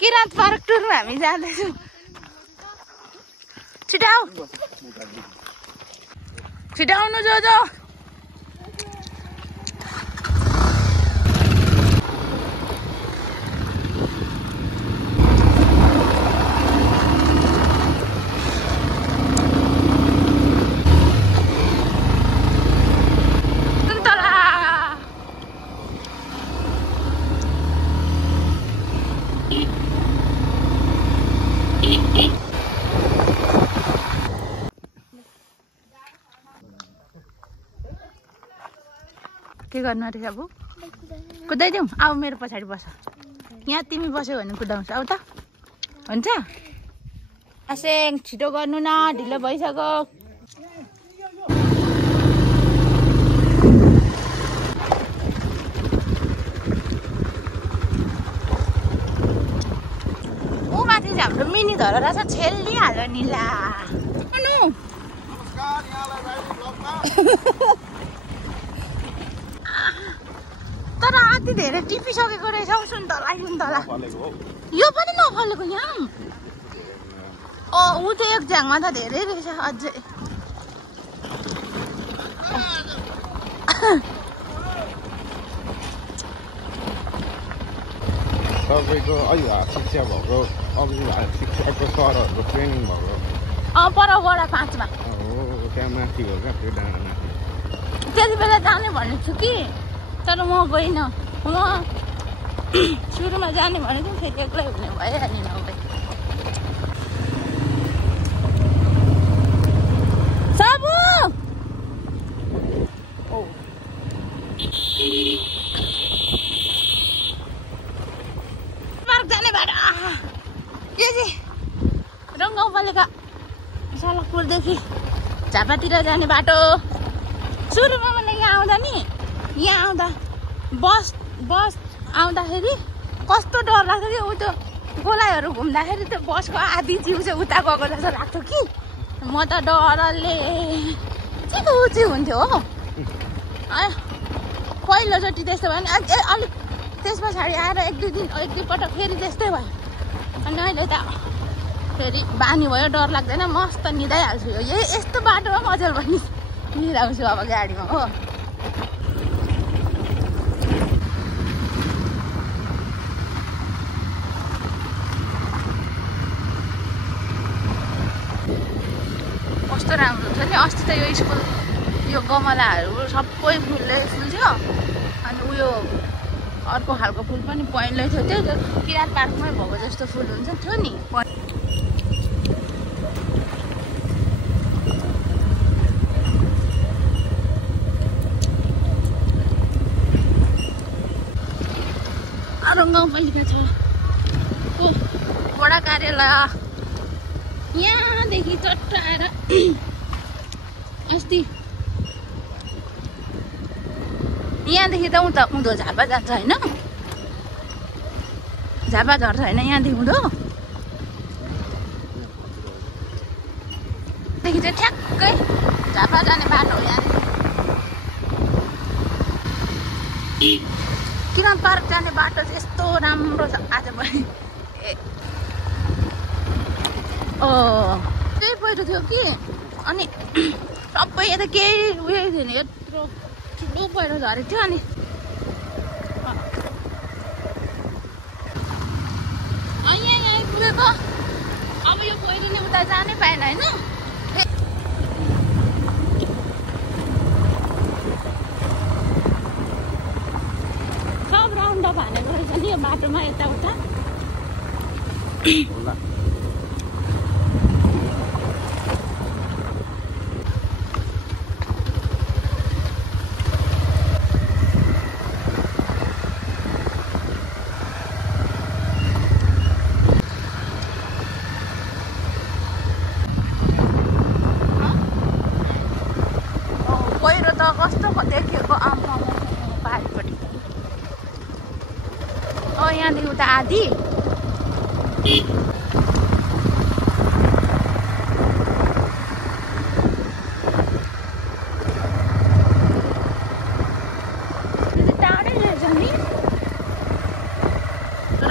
Kirat park टुरमा हामी जाँदैछौँ। छिटो आऊ, छिटो आउनु जो जो। के गर्नु अरे अब कुदाइदिउँ? आऊ मेरो पछाडि बस। यहाँ तिमी बस्यो भने कुदाउँछ। आऊ त, हुन्छ? आसेङ छिटो गर्नु न, ढिलो भइसक्यो। ऊ माथि चाहिँ हाम्रो मिनी धरहरा छ, छेलिहाल्यो नि ला। तर आधी धेरै टिपिसकेको रहेछ हौ। सुन्तला सुन्तला यो पनि नफलेको यहाँ। ऊ त्यो एक झ्याङमा त धेरै रहेछ अझै। तपाईँको अहिले शिक्षा भएको शिक्षाको सरहरूको ट्रेनिङ भएको पर वडा 5 मा हो, त्यहाँ माथि हो क्या त्यो डाँडा माथि। त्यति बेला जाने भनेको छु कि, तर म गइनँ। म सुरुमा जाने भनेको फेरि एक्लै हुने भइहाल्यो नभए। सबु पार्क जाने बाटो के चाहिँ रङ गाउँपालिका सलकपुरदेखि झापातिर जाने बाटो। सुरुमा मैले यहाँ आउँदा नि, यहाँ आउँदा बस आउँदाखेरि कस्तो डर लाग्थ्यो कि। ऊ त्यो गोलाइहरू घुम्दाखेरि त्यो बसको आधी जिउ चाहिँ उता गएको जस्तो लाग्थ्यो कि। म त डरले चिउची हुन्थ्यो हो। पहिलोचोटि त्यस्तो भयो नि, अलिक त्यस पछाडि आएर एक दुई पटक फेरि त्यस्तै भयो। अनि अहिले त फेरि बानी भयो, डर लाग्दैन, मस्त निदाइहाल्छु। यो यस्तो बाटोमा मजाले पनि निदाउँछु अब गाडीमा हो। कस्तो राम्रो छ नि। अस्ति त यो स्कुल यो गमलाहरू सबै फुल्थ्यो। अनि उयो अर्को खालको फुल पनि पहेँलै थियो। त्यो किरात पार्कमै भएको जस्तो फुल हुन्छ थियो नि। अरू गाउँपालिका छ को वडा कार्यालय यहाँदेखि चट्ट आएर अस्ति यहाँदेखि त उँधो झापा जान्छ होइन, झापा झर्छ होइन यहाँदेखि उँधो। देखि चाहिँ ठ्याक्कै झापा जाने बाटो हो यहाँ। किरात पार्क जाने बाटो चाहिँ यस्तो राम्रो छ आज पनि। त्यही पहिरो थियो कि, अनि सबै यता केही उयो थिएन, यत्रो ठुलो पहिरो झरेको थियो। अनि यहाँ आइपुगेको। अब यो पहिरोले उता जानै पाएन होइन। सब राउन्ड अप हानेको रहेछ नि यो बाटोमा यताउता। पहिरो त कस्तो देखिएको आमा पहाडपट्टि। यहाँदेखि उता आधी टाढै रहेछ नि।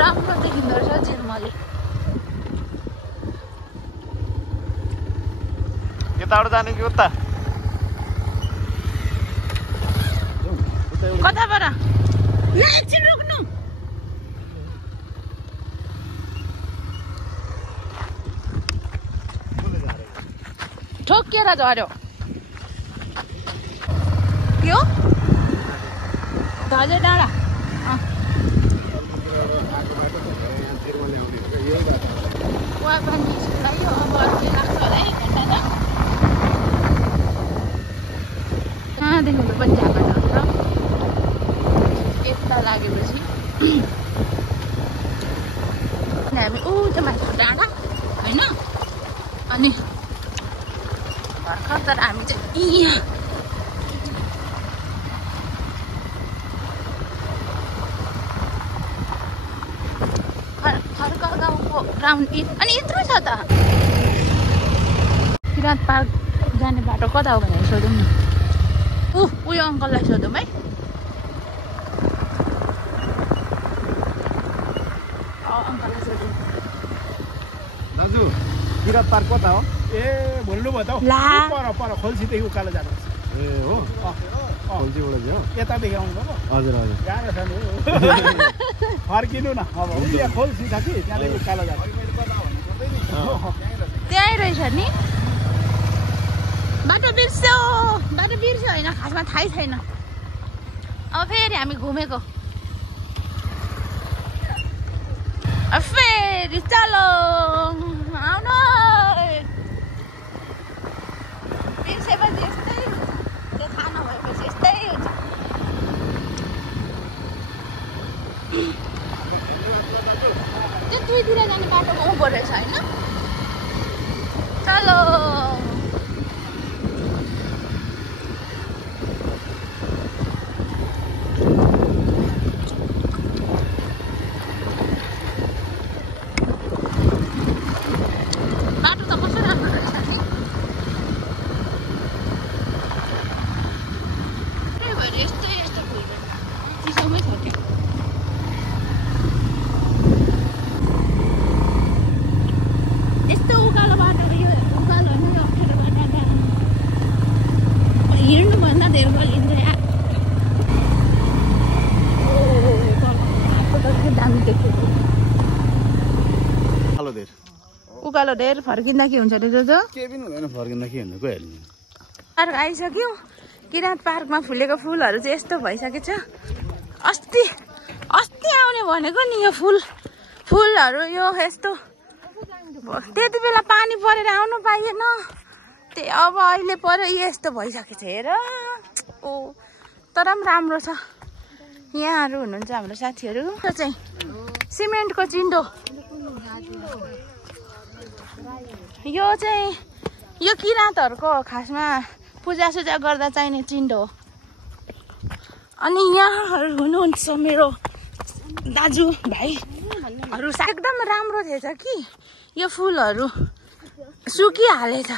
राम्रो देखिँदो रहेछ जिर्मले यताबाट जाने कि उता कताबाट एकछिन रोक्नु ठोकेर झऱ्यो के हो धजे डाँडा लाग्यो अब अर्कै लाग्छ होला है घन्टा त कहाँदेखि पनि झापा जान्छ यता लागेपछि हामी त्यो माथि डाँडा होइन अनि भर्खर तर हामी चाहिँ यहाँ खर्का गाउँको ग्राउन्ड अनि यत्रो छ त किराँत पार्क जाने बाटो कता हो भनेर सोधौँ न उयो अङ्कललाई सोधौँ है अङ्कललाई सोधौँ दाजु किराँत पार्क कता हो ए भन्नु भयो त पर खोल्सीदेखि उकालो जानुहोस् ए हो खोल्सीबाट चाहिँ हो यतादेखि आउनुभयो हजुर हजुर गाह्रो छ नि फर्किनु न अब यहाँ खोल्सी छ कि त्यहाँदेखि उकालो जानु त्यहीँ रहेछ नि बाटो बिर्स्यो होइन खासमा थाहै छैन अब फेरि हामी घुमेको फेरि चलो आउनु बिर्सेपछि यस्तै त्यो थाहा नभएपछि यस्तै हुन्छ त्यो दुईतिर जाने बाटोमा उँभो रहेछ होइन चलो उकालो धेर फर्किँदा के हुन्छ अरे जो केही पनि हुँदैन फर्किँदा के हुन्छ गइहाल्नु पार्क आइसक्यो किराँत पार्कमा फुलेको फुलहरू चाहिँ यस्तो भइसकेको छ अस्ति आउने भनेको नि यो फुलहरू यो यस्तो त्यति बेला पानी परेर आउनु पाइएन त्यही अब अहिले पऱ्यो यस्तो भइसकेको छ हेर ओ तर पनि राम्रो छ यहाँहरू हुनुहुन्छ हाम्रो साथीहरू त्यो चाहिँ सिमेन्टको चिन्डो यो किराँतहरूको खासमा पूजासुजा गर्दा चाहिने चिन्डो हो अनि यहाँहरू हुनुहुन्छ मेरो दाजु भाइहरू एकदम राम्रो थिएछ कि यो फुलहरू सुकिहालेछ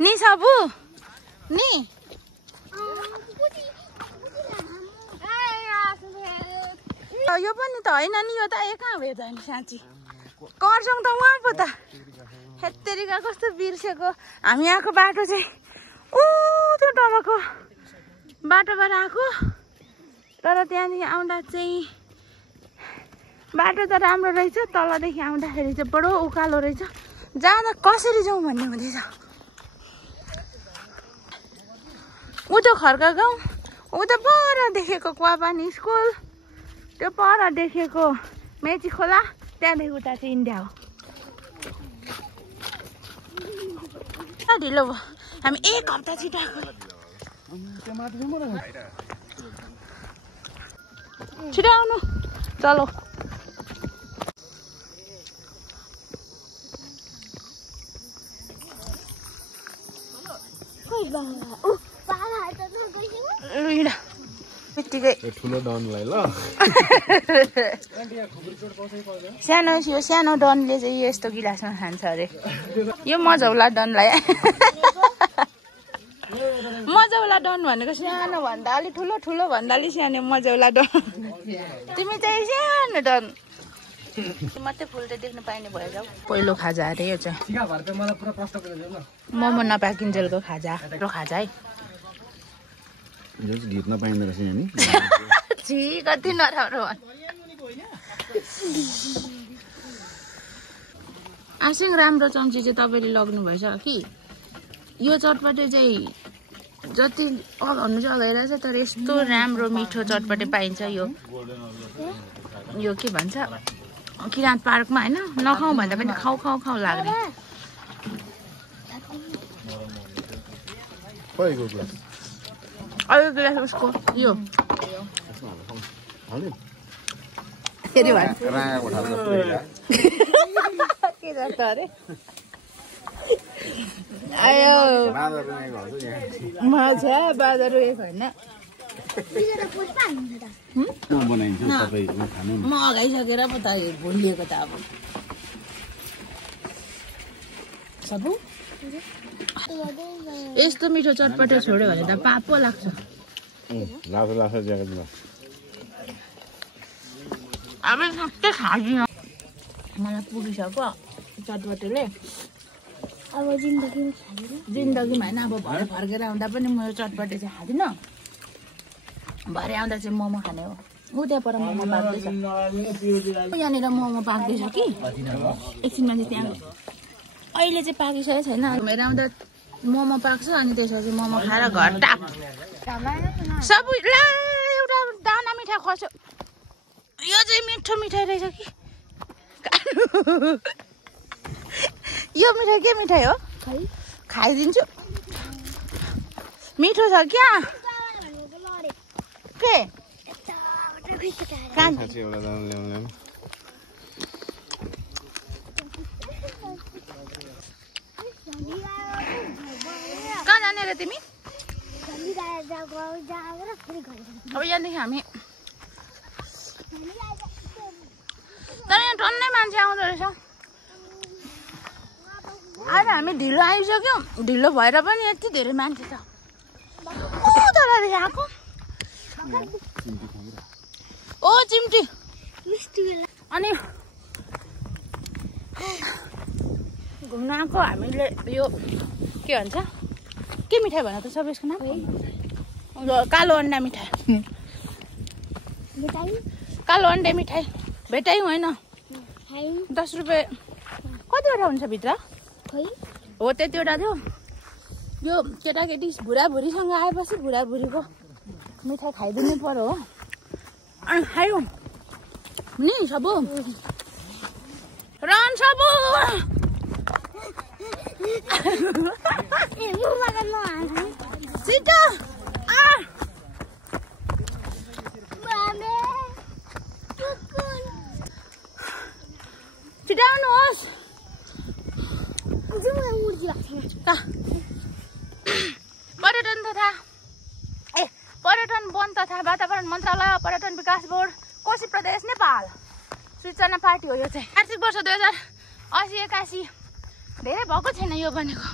नि सबु नि यो पनि त होइन नि यो त कहाँ भयो त नि साँच्ची कर्छौँ त उहाँ पो त हेत्तेरिका कस्तो बिर्सेको हामी आएको बाटो चाहिँ त्यो तलको बाटोबाट आएको तर त्यहाँदेखि आउँदा चाहिँ बाटो त राम्रो रहेछ तलदेखि आउँदाखेरि चाहिँ बडो उकालो रहेछ जाँदा कसरी जाउँ भन्ने हुँदैछ ऊ त्यो खर्का गाउँ ऊ त पर देखेको कुवापानी स्कुल त्यो पर देखेको मेची खोला त्यहाँदेखि उता चाहिँ इन्डिया हो ढिलो भयो हामी एक हप्ता छिटो आएको छिटो आउनु चलो बित्तिकै ठुलो डनलाई ल सानो डनले चाहिँ यस्तो गिलासमा खान्छ अरे यो मझौला डनलाई मझौला डन भनेको सानो भन्दा अलिक ठुलो भन्दा अलिक सानो मझौला डन तिमी चाहिँ सानो डन मात्रै फुल्दै देख्न पाइने भयो जाऊ पहिलो खाजा अरे यो चाहिँ मोमो नपाकिन्जेलको खाजा र खाजा है घिप्न पाइँदो रहेछ नि छि कति नराम्रो आसिङ राम्रो चम्ची चाहिँ तपाईँले लग्नुभएछ कि यो चटपटे चाहिँ जति अगाउनु चाहिँ अगाइरहेछ तर यस्तो राम्रो मिठो चटपटे पाइन्छ यो के भन्छ किराँत पार्कमा होइन नखाउँ भन्दा पनि खाउ खाउ खाउ लाग्ने अरू ग्लास उसको यो फेरि के जस्तो अरे आयो माछा बाजा रोएको होइन म अगाइसकेर पो त भुलिएको त अब सबु यस्तो मिठो चटपटे छोड्यो भने त पाप पो लाग्छ अब सबै खाँदिन मलाई पुगिसक्यो चटपटेले अब जिन्दगीमा होइन अब भरे फर्केर आउँदा पनि म यो चटपटे चाहिँ खाँदिनँ भरे आउँदा चाहिँ मोमो खाने हो ऊ त्यहाँ पर मोमो पाक्दैछ यहाँनिर मोमो पाक्दैछ कि एकछिनमा चाहिँ त्यहाँ अहिले चाहिँ पाकिसकेको छैन मेरो आउँदा मोमो पाक्छ अनि त्यसपछि मोमो खाएर घर टाप सबै ला एउटा दाना मिठाई खस्यो यो चाहिँ मिठो मिठाई रहेछ कि यो मिठाई के मिठाई हो खाइदिन्छु मिठो छ क्या के कहाँ जाने रे तिमी अब यहाँदेखि हामी तर यहाँ टन्नै मान्छे आउँदो रहेछ आज हामी ढिलो आइसक्यौँ ढिलो भएर पनि यति धेरै मान्छे छ आएको ओ चिम्टी अनि घुम्न आएको हामीले यो के भन्छ के मिठाई भन त सबै यसको नाम कालो अन्डा मिठाई कालो अन्डा मिठाई भेटाइ होइन 10 रुपियाँ कतिवटा हुन्छ भित्र हो त्यतिवटा थियो यो केटाकेटी बुढाबुढीसँग आएपछि बुढाबुढीको मिठाई खाइदिनु पर्यो हो अनि खायौँ नि सबु रन सबु छिटो छिटाउनुहोस् पर्यटन वन तथा वातावरण मन्त्रालय पर्यटन विकास बोर्ड कोशी प्रदेश नेपाल सूचना पार्टी हो यो चाहिँ आर्थिक वर्ष 2080-81 धेरै भएको छैन यो भनेको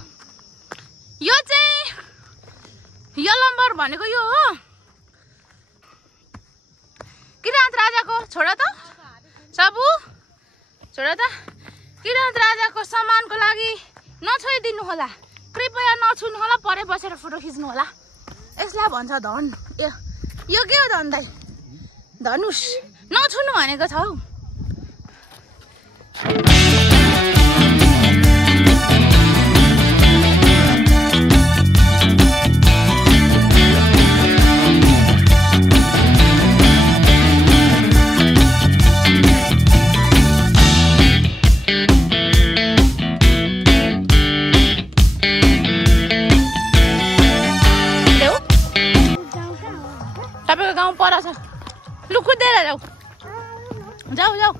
यो चाहिँ यो नम्बर भनेको यो हो किराँत राजाको छोड त सबु छोड त किराँत राजाको सम्मानको लागि नछोइदिनु होला कृपया नछुनु होला परे बसेर फोटो खिच्नु होला यसलाई भन्छ धन यो के हो धन दाइ धनुष नछुनु भनेको छ हौ तपाईँको गाउँ पर छ लु कुदेर जाऊ जाऊ जाऊ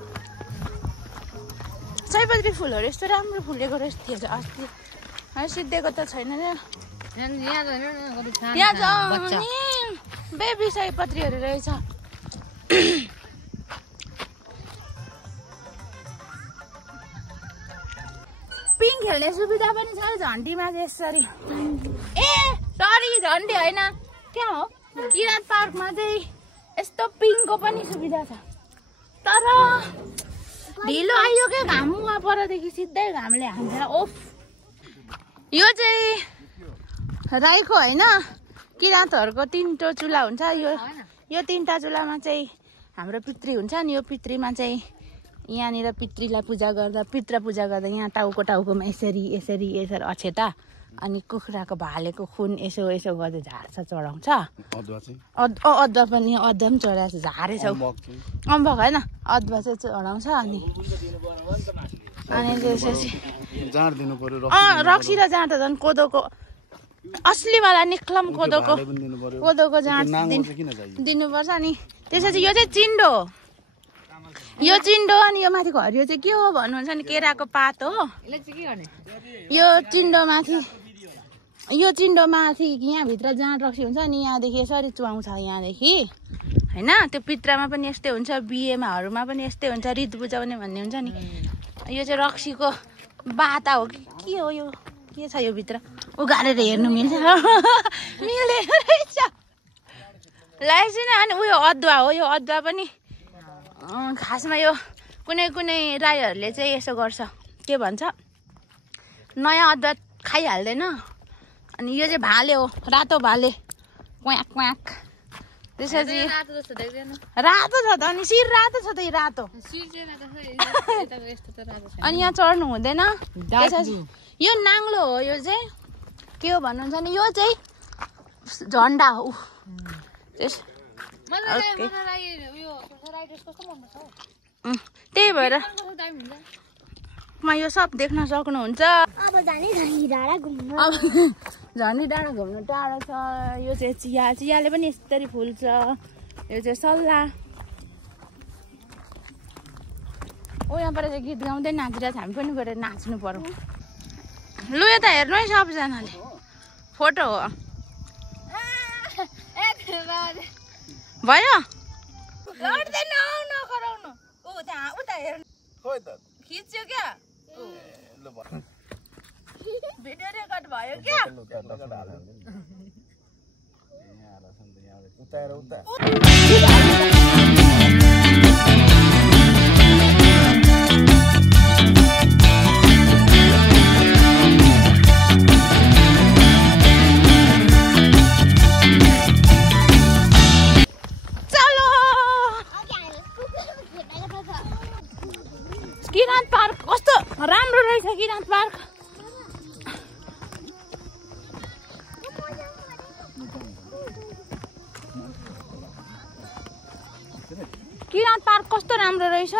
सयपत्री फुलहरू यस्तो राम्रो फुलेको रहेछ थियो अस्ति सिद्धेको त छैन नि यहाँ जाऊ नि बेबी सयपत्रीहरू रहेछ पिङ खेल्ने सुविधा पनि छ झन्डीमा चाहिँ यसरी ए सरी झन्डी होइन क्या हो किराँत पार्कमा चाहिँ यस्तो पिङको पनि सुविधा छ तर ढिलो आयो क्या घाम वहाँ परदेखि सिधै घामले हान्छ ओफ यो चाहिँ राईको होइन किराँतहरूको 3टो चुल्हा हुन्छ यो 3टा चुल्हामा चाहिँ हाम्रो पितृ हुन्छ नि यो पितृमा चाहिँ यहाँनिर पितृलाई पूजा गर्दा पितृ पूजा गर्दा यहाँ टाउकोमा यसरी अक्षता अनि कुखुराको भालेको खुन यसो गर्दै झार्छ चढाउँछ अदुवा पनि अदुवा पनि चढाएको छ झारेछ अम्बक होइन अदुवा चाहिँ चढाउँछ अनि त्यसपछि रक्सी र जाँड झन् कोदोको असलीवाला निक्लम कोदोको जाँड दिनुपर्छ अनि त्यसपछि यो चाहिँ चिन्डो अनि यो माथिको हरियो चाहिँ के हो भन्नुहुन्छ नि केराको पात हो यो चिन्डो माथि यहाँभित्र जाँड रक्सी हुन्छ नि यहाँदेखि यसरी चुहाउँछ यहाँदेखि होइन त्यो पित्रमा पनि यस्तै हुन्छ बिहेमाहरूमा पनि यस्तै हुन्छ रित बुझाउने भन्ने हुन्छ नि यो चाहिँ रक्सीको बाता हो कि के हो यो के छ यो भित्र उगालेर हेर्नु मिल्छ मिल्दैन रहेछ अनि उयो अदुवा हो यो अदुवा पनि खासमा यो कुनै राईहरूले चाहिँ यसो गर्छ के भन्छ नयाँ अदुवा खाइहाल्दैन अनि यो चाहिँ भाले हो रातो भाले क्वाक त्यसपछि रातो छ त अनि शिर रातो छ त रातो अनि यहाँ चढ्नु हुँदैन त्यसपछि यो नाङ्लो हो यो चाहिँ के हो भन्नुहुन्छ नि यो चाहिँ झन्डा हो त्यही भएर यो सब देख्न सक्नुहुन्छ अब झनी डाँडा घुम्नु टाढो छ यो चाहिँ चियाले पनि यसरी फुल्छ यो चाहिँ सल्लाह यहाँ पर चाहिँ गीत गाउँदै नाचिरहेको छ हामी पनि गएर नाच्नु पर्यो लु यता हेर्नु है सबजनाले फोटो हो भयो नखराउनु उता हेर्नु खिच्यो क्या भिडियो रेकर्ड भयो क्या किराँत पार्क कस्तो राम्रो रहेछ किराँत पार्क किराँत पार्क कस्तो राम्रो रहेछ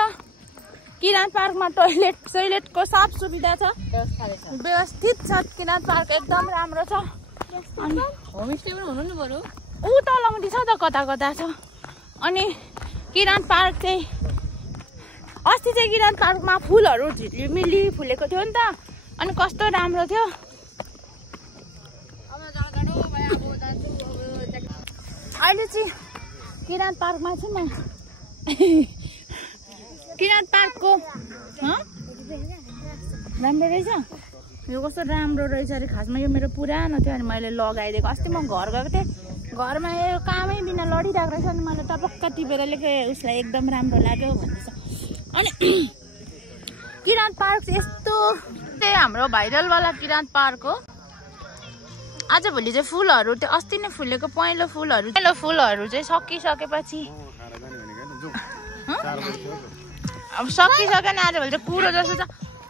किराँत पार्कमा टोइलेटको साफ सुविधा छ व्यवस्थित छ किराँत पार्क एकदम राम्रो छ अनि होमस्टे पनि हुनु नि बरु ऊ तलमुनि छ त कता छ अनि किराँत पार्क चाहिँ अस्ति चाहिँ किराँत पार्कमा फुलहरू झिलिमिली फुलेको थियो नि त अनि कस्तो राम्रो थियो अहिले चाहिँ किराँत पार्कमा चाहिँ म किराँत पार्कको राम्रो रहेछ यो कस्तो राम्रो रहेछ अरे खासमा यो मेरो पुरानो थियो अनि मैले लगाइदिएको अस्ति म घर गएको थिएँ घरमा यो कामै बिना लडिरहेको रहेछ अनि मैले टपक्क टिपेर लेखेँ उसलाई एकदम राम्रो लाग्यो भन्दैछ अनि किराँत पार्क चाहिँ यस्तो चाहिँ हाम्रो भाइरलवाला किराँत पार्क हो आजभोलि चाहिँ फुलहरू त्यो अस्ति नै फुलेको पहेँलो फुलहरू चाहिँ सकिसकेपछि अब सकिसक्यो नि आजभोलि चाहिँ कुरो जस्तो छ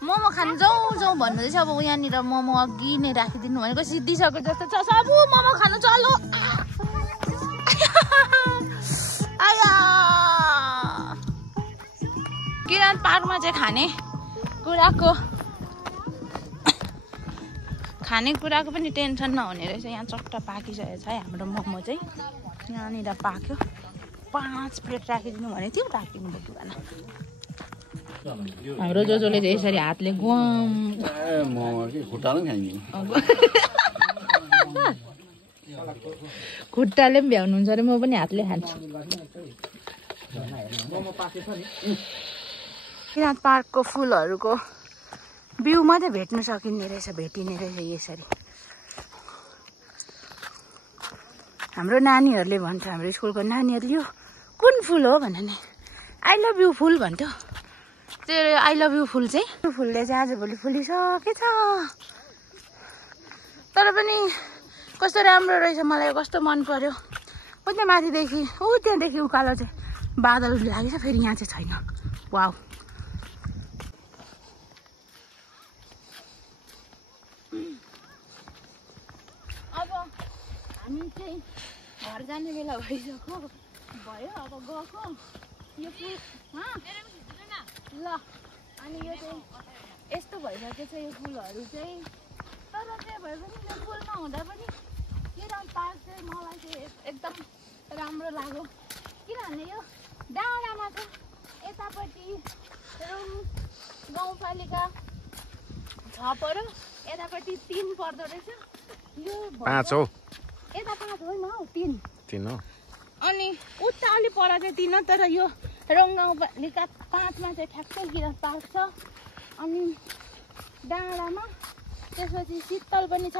मोमो खानु जाउँ भन्नुहुँदैछ अब यहाँनिर मोमो अघि नै राखिदिनु भनेको सिद्धिसक्यो जस्तो छ सबु मोमो खानु चलो किराँत पार्कमा चाहिँ खानेकुराको पनि टेन्सन नहुने रहेछ यहाँ चट्ट पाकिसकेको छ है हाम्रो मोमो चाहिँ यहाँनिर पाक्यो 5 प्लेट राखिदिनु भनेको थियो राखिदिनु भयो भन हाम्रो जोजोले चाहिँ यसरी हातले खुट्टाले पनि भ्याउनुहुन्छ अरे म पनि हातले खान्छु किराँत पार्कको फुलहरूको बिउ मात्रै भेट्नु सकिने रहेछ भेटिने रहेछ यसरी हाम्रो नानीहरूले भन्छ हाम्रो स्कुलको नानीहरूले यो कुन फुल हो भनेर नि आई लभ यु फुल भन्थ्यो त्यो आई लभ यु फुल चाहिँ फुलले चाहिँ आजभोलि फुलिसकेछ। तर पनि कस्तो राम्रो रहेछ, मलाई कस्तो मन पर्यो। उता माथिदेखि त्यहाँदेखि उकालो चाहिँ बादल लागेछ, फेरि यहाँ चाहिँ छैन। वाउ। अब हामी चाहिँ घर जाने बेला भइसक्यो भयो। अब गएको यो फुल ल, अनि यो चाहिँ यस्तो भइसकेछ यो फुलहरू चाहिँ। तर चाहिँ भए पनि यो फुल नहुँदा पनि किरण पार्क चाहिँ मलाई चाहिँ एकदम राम्रो लाग्यो। किनभने यो डाँडामा छ, यतापट्टि रुम गाउँपालिका 6 पर्यो, यतापट्टि 3 पर्दो रहेछ। यो 5 हो, यता 5 होइन हौ, 3 हो। अनि उता अलि पर चाहिँ 3 हो। तर यो रङ गाउँपालिका 5 मा चाहिँ ठ्याक्कै किरण पार्क छ। अनि डाँडामा त्यसपछि शीतल पनि छ।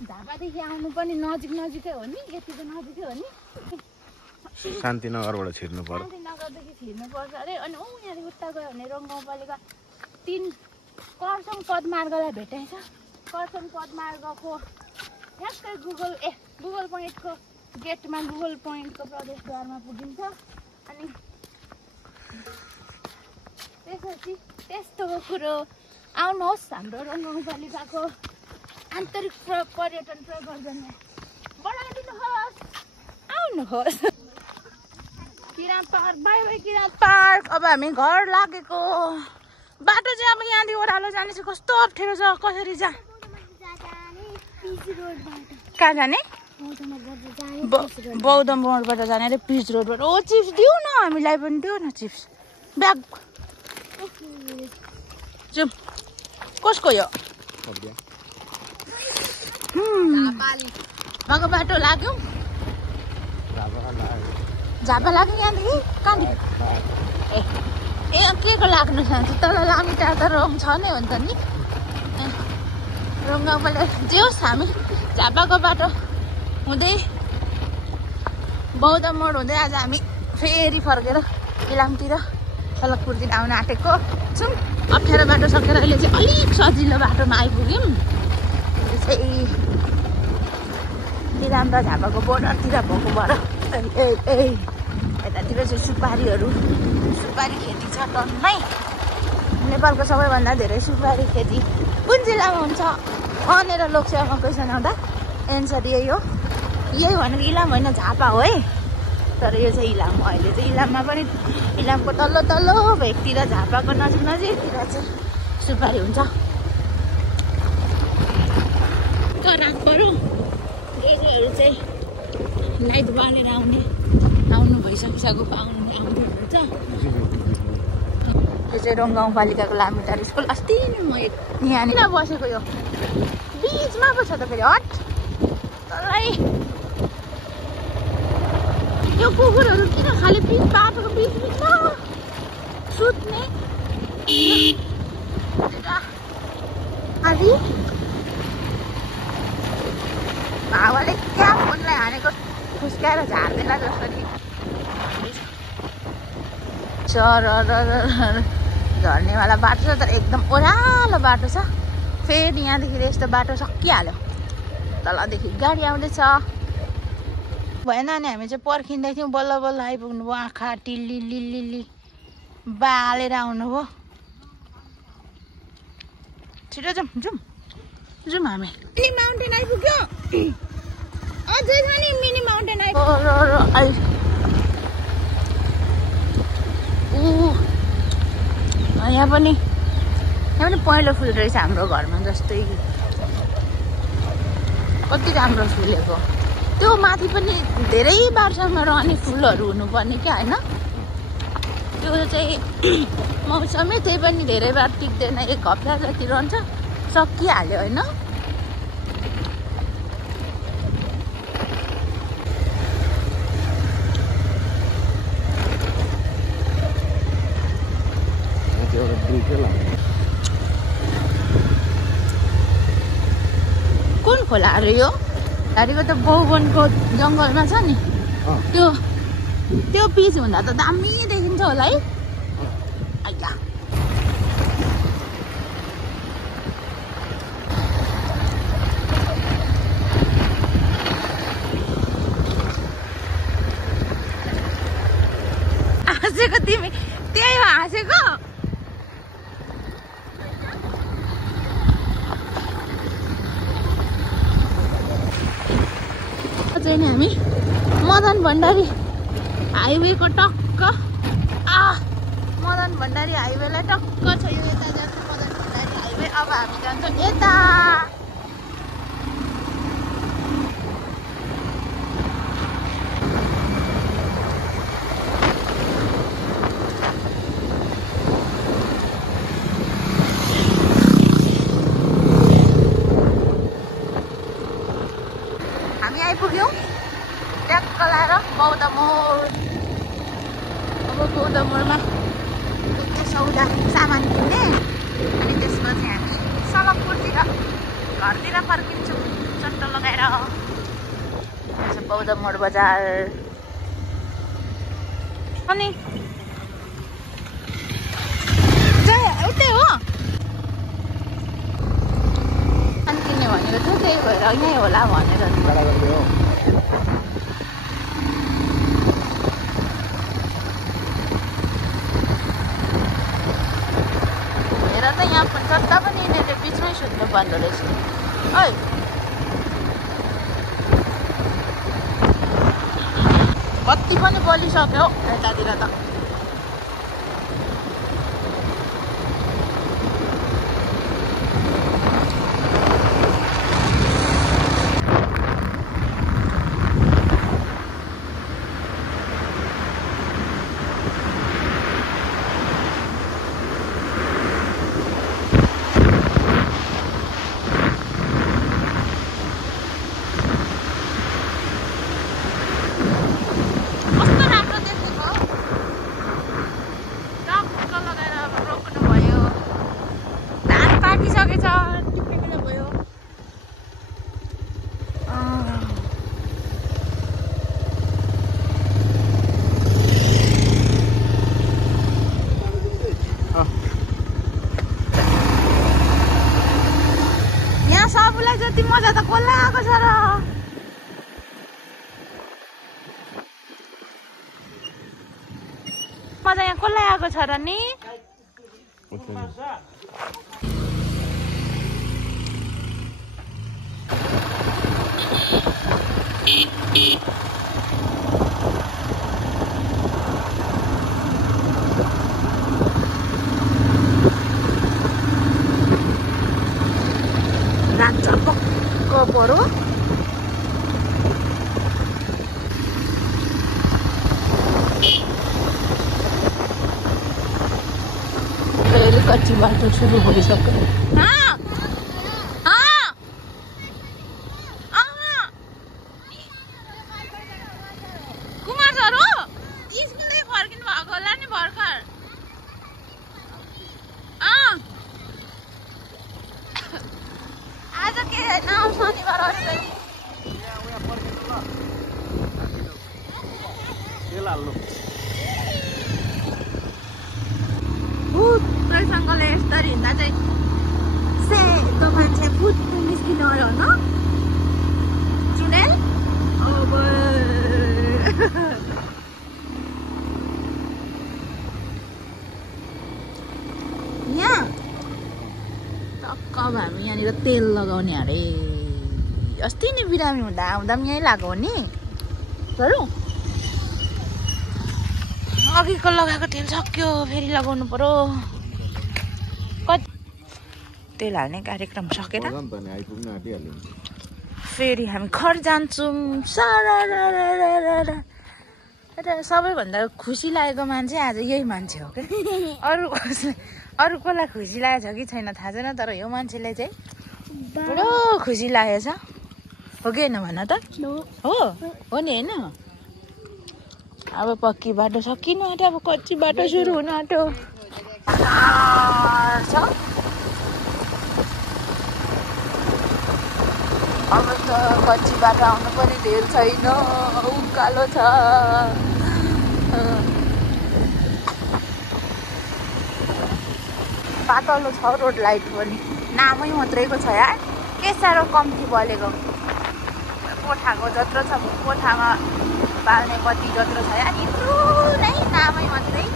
झापादेखि आउनु पनि नजिकै हो नि, यति त नजिकै हो नि। शान्तिनगरबाट छिर्नु पर्यो, शान्तिनगरदेखि छिर्नु पर्छ अरे। अनि यहाँदेखि उता गयो भने रङ गाउँपालिका 3 कर्सङ पदमार्गलाई भेटाइछ। कर्सङ पदमार्गको ठ्याक्कै गुगल पोइन्टको गेटमा, गुगल पोइन्टको प्रवेशद्वारमा पुगिन्छ। अनि त्यसपछि त्यस्तो कुरो आउनुहोस् हाम्रो रङ गाउँपालिकाको आन्तरिक पर्यटन प्रवर्धनलाई बढाइदिनुहोस्, आउनुहोस्। Kirat park, bye bye Kirat park. अब हामी घर लागेको। बाटो चाहिँ अब यहाँदेखि ओह्रालो जाने चाहिँ कस्तो अप्ठ्यारो छ, कसरी जा? कहाँ जाने? बौद्ध मोडबाट जाने अरे, पिच रोडबाट। ओ चिप्स दिऊ न, हामीलाई पनि दिऊ न चिप्स ब्याग। जाउँ। कसको यो? भएको बाटो लाग्यो, झापा लाग्यो यहाँदेखि। कहाँदेखि? ए के को लाग्नु छ? तल लामिटार त रङ छ नै हो नि त नि। रङ गाउँपालिका जे होस्, हामी झापाको बाटो हुँदै बौद्ध मोड हुँदै आज हामी फेरि फर्केर इलामतिर सलकपुरतिर आउन आँटेको छौँ। अप्ठ्यारो बाटो सकेर अहिले चाहिँ अलिक सजिलो बाटोमा आइपुग्यौँ। यो चाहिँ इलाम र झापाको बोर्डरतिर भएको भएर यतातिर चाहिँ सुपारी खेती छ टन्नै। नेपालको सबैभन्दा धेरै सुपारी खेती कुन जिल्लामा हुन्छ भनेर लोकसेवामा क्वेसन आउँदा एन्सर यही हो। यही भनेको इलाम होइन, झापा हो है। तर यो चाहिँ इलाम हो। अहिले चाहिँ इलाममा पनि इलामको तल्लो भेगतिर, झापाको नजिकतिर चाहिँ सुपारी हुन्छ। रात पऱ्यो, गेजेहरू चाहिँ लाइट बालेर आउनु भइसकिसक्यो, आउँदै हुन्छ। यो चाहिँ रङ गाउँपालिकाको लामिटार स्कुल। अस्ति नै म यहाँनिर बसेको, यो बिचमा पो छ त फेरि। हट तलै यो कुकुरहरू किन खालि बाटोको बिचमा सुत्ने? आदि हावाले क्या फोनलाई हानेको खुस्काएर झार्दैन जसरी। झर्नेवाला बाटो छ, तर एकदम ओह्रालो बाटो छ। फेरि यहाँदेखि यस्तो बाटो सकिहाल्यो, तलदेखि गाडी आउँदैछ। भएन अनि हामी चाहिँ पर्खिँदै थियौँ, बल्ल बल्ल आइपुग्नु भयो। आँखा टिल्ली बालेर आउनुभयो। छिटो जाउँ हामी। मिनी माउन्टेन आइपुग्यो, अझै छ नि मिनी माउन्टेन आइपुग्यो। यहाँ पनि पहेँलो फुल रहेछ हाम्रो घरमा जस्तै। कति राम्रो फुलेको। त्यो माथि पनि धेरै बारसम्म रहने फुलहरू हुनुपर्ने क्या, होइन? त्यो चाहिँ मौसमै त्यही पनि धेरै बार टिक्दैन, 1 हप्ता जति रहन्छ, सकिहाल्यो होइन? कुन खोला अरे यो? घारीको त बौवनको जङ्गलमा छ नि, त्यो पिच हुँदा त दामी देखिन्छ होला है। आइया हाँसेको तिमी त्यही हो हाँसेको चाहिँ नि हामी मदन भण्डारी हाइवेको टक्क मदन भण्डारी हाइवेलाई टक्क छ यो यता जान्छ मदन भण्डारी हाइवे अब हामी जान्छौँ यता हामी आइपुग्यौँ ट्याक्क लाएर बौद्ध मोड अब बौद्ध मोडमा सौदा सामान किन्ने अनि त्यसपछि हामी सलकपुरतिर घरतिर फर्किन्छौँ चट्ट लगाएर बौद्ध मोड बजार अनि उतै हो अनि किन्ने भनेको थियो त्यही भएर यहीँ होला भनेर यहाँ पनि जता पनि यिनीहरूले बिचमै सुत्नु पर्दो रहेछ है बत्ती पनि बलिसक्यो यतातिर त सबैलाई जति मजा त कसलाई आएको छ र मजा यहाँ कसलाई आएको छ र नि झपक्क परो कच्ची बाटो सुरु भइसक्यो कुमार सर हो स्कुलै फर्किनु भएको होला नि भर्खर आज के होइन शनिबार भूत्रैसँगले यस्तरी हिँड्दा चाहिँ सेतो मान्छे फुत्तु निस्किनु अरे हो न चुडेल अब यहाँ टक्क अब हामी यहाँनिर तेल लगाउने अरे अस्ति नि बिरामी हुँदा आउँदा पनि यहीँ लगाएको हो नि सरू अघिको लगाएको तेल सक्यो फेरि लगाउनु पर्यो कति तेल हाल्ने कार्यक्रम सकेर फेरि हामी घर जान्छौँ सबैभन्दा खुसी लागेको मान्छे आज यही मान्छे हो क्या अरू कसलाई खुसी लागेको छ कि छैन थाहा छैन तर यो मान्छेलाई चाहिँ पुरो खुसी लागेछ हो कि होइन भन त हो नि होइन अब पक्की बाटो सकिनु आँट्यो अब कच्ची बाटो सुरु हुनु आँट्यो अब त कच्ची बाटो आउनु पनि धेर छैन उकालो छ पातलो छ रोड लाइट पनि नामै मात्रैको छ यार के साह्रो कम्ती बलेको कोठाको जत्रो छ कोठामा बाल्ने बत्ती जत्रो छ यार यत्रो नै नामै मात्रै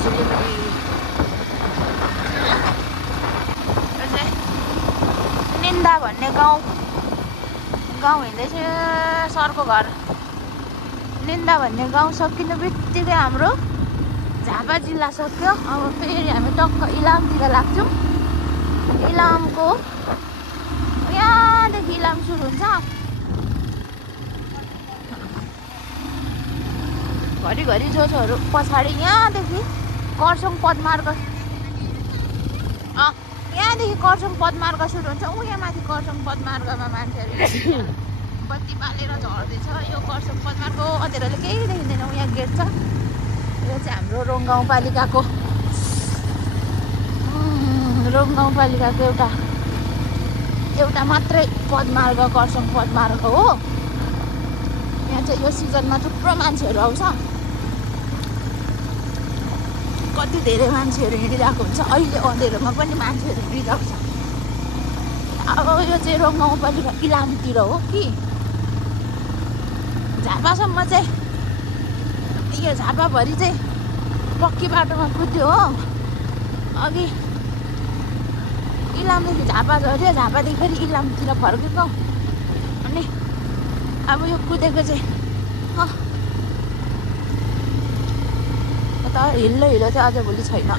सिलिगुडी निन्दा भन्ने गाउँ हिँड्दैछु सरको घर निन्दा भन्ने गाउँ सकिनु बित्तिकै हाम्रो झापा जिल्ला सक्यो अब फेरि हामी टक्क इलामतिर लाग्छौँ इलामको यहाँदेखि इलाम सुरु हुन्छ घरिघरि जोजोहरू पछाडि यहाँदेखि कर्सोङ पदमार्ग यहाँदेखि कर्सोङ पदमार्ग सुरु हुन्छ यहाँ माथि कर्सोङ पदमार्गमा मान्छेहरू बत्ती बालेर झर्दैछ यो कर्सोङ पदमार्ग अँधेरोले केही देखिँदैन यहाँ गेट छ यो चाहिँ हाम्रो रोङ गाउँपालिकाको एउटा मात्रै पदमार्ग कर्सोङ पदमार्ग हो यहाँ चाहिँ यो सिजनमा थुप्रो मान्छेहरू आउँछ कति धेरै मान्छेहरू हिँडिरहेको हुन्छ अहिले अँधेरोमा पनि मान्छेहरू हिँडिरहेको छ अब यो चाहिँ रोङ गाउँपालिका इलामतिर हो कि झापासम्म चाहिँ यो झापाभरि चाहिँ पक्की बाटोमा कुद्यो हो अघि इलामदेखि झापा झऱ्यो झापादेखि फेरि इलामतिर फर्केको अनि अब यो कुदेको चाहिँ हिल्लो चाहिँ आज भोलि छैन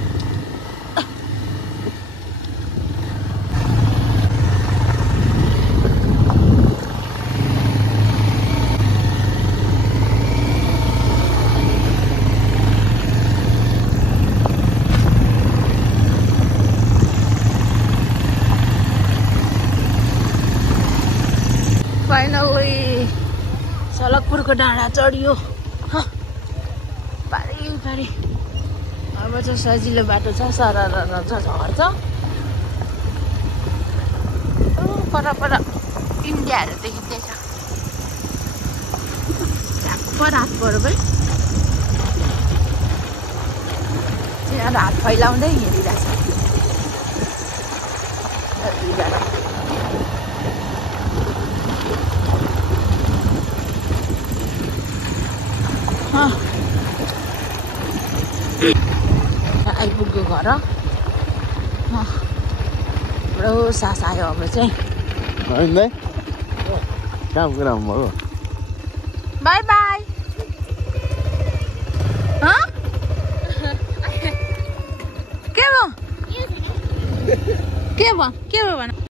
फाइनली सलकपुरको डाँडा चढियो पारी अब चाहिँ सजिलो बाटो छ सरर झर्छ पर इन्डियाहरू देखिँदैछ झ्याप्प रात पऱ्यो भाइ यहाँ हात फैलाउँदै हिँडिरहेछ आइपुग्यो घर पुरो सास आयो अब चाहिँ काम गराउनु भयो बाई बाई के भयो भन